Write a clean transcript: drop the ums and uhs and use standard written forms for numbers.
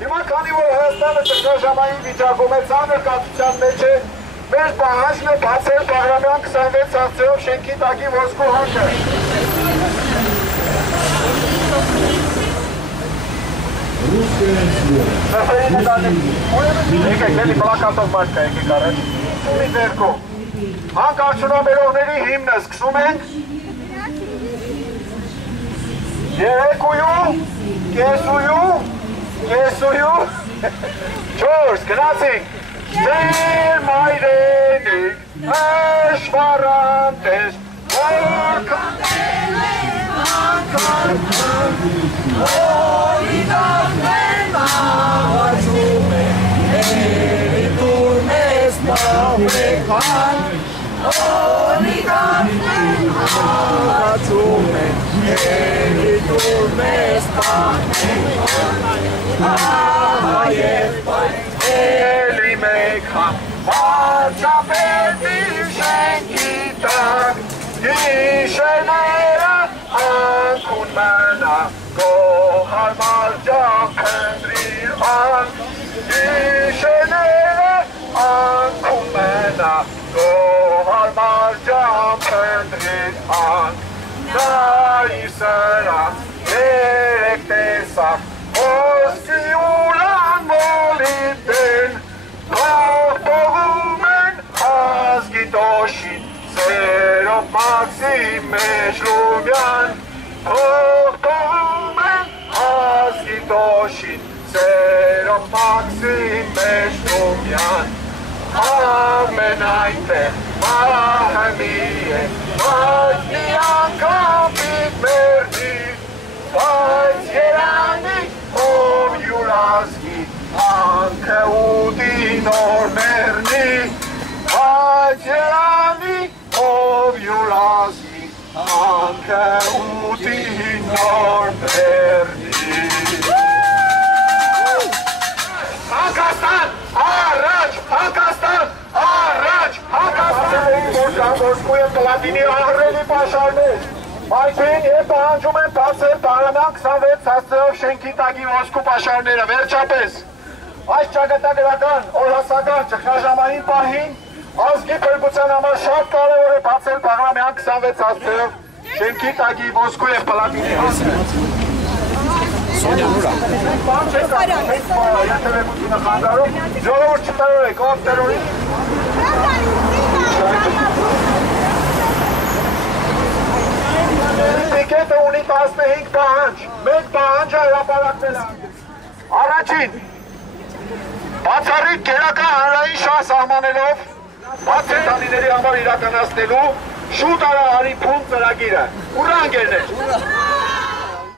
Հիմա քանի որ Հայաստանը ճգնաժամային վիճակում է, ծանր կացության մեջ է, մեր պահանջն է բացել Բաղրամյան 26 հասցեով շենքի տակի ոսկու հանքը։ Եկեք, էլի պլակատով մարդ կա, եկեք առաջ։ Ումի ձերքով։ Հանք արդյունաբերողների հիմնը սկսում ենք։ Երեկույու, կեսույու, չորս, գնացինք։ Ձեր մայրենիք, էշվարանտես, որքանտել են անկարդան, օրինախեն աղացում են, էրի դուր մեզ մավեկան, օրինախեն աղացում են, էրի դուր մեզ մավեկան, ահա և պայն, էլի մեքան, վարճապետի շենքի տակ, գիշերները անքուն մնա, գոհարմար ջան փնտրիր անք, գիշերները անքուն մնա, գոհարմար ջան փնտրիր անք, նա իր սրան երեք տեսակ, ոսկի ուրան մոլիտեն, Ողողում են ազգի տոշին, սերով մաքսի մեջ լումյան, Ողողում են ազգի տոշին, սերով մաքսի մեջ լումյան, Ամեն այնտեղ մահմի է, բայց մի անգամ պիտ մերդի, բայց երանի ով յուր ազգի, Անքը ուտի նոր մերնի, բայց երանի ով յուր ազգի, Անքը ուտի նոր մերնի։ Հակաստան, առաջ, Հակաստան, առաջ, Հակաստան։ Ոսկու և կլատինի ահռելի պաշարներ, Մայթին և պահանջում են բացել Բաղրամյան 26 հասցեով շենքի տակի ոսկու պաշարները, վերջապես։ Այս ճակատագրական օրհասական ճգնաժամային պահին ազգի փրկության համար շատ կարևոր է բացել Բաղրամյան 26 հասցեով շենքի տակի ոսկու և պլատինի հասցեը։ Բան չեք ասում, երթևեկությունը խանգարում, ժողովուրդ չտերորեք, ով տերորի։ Տիկետը ունի 15 պահանջ, մեկ պահանջը հրապարակվել է։ Առաջին, բացառիկ գերական հանրային շահ սահմանելով բացետանիների համար իրականացնելու շուտ արահարի փուն ծրագիրը։ Ուրա ընկերներ։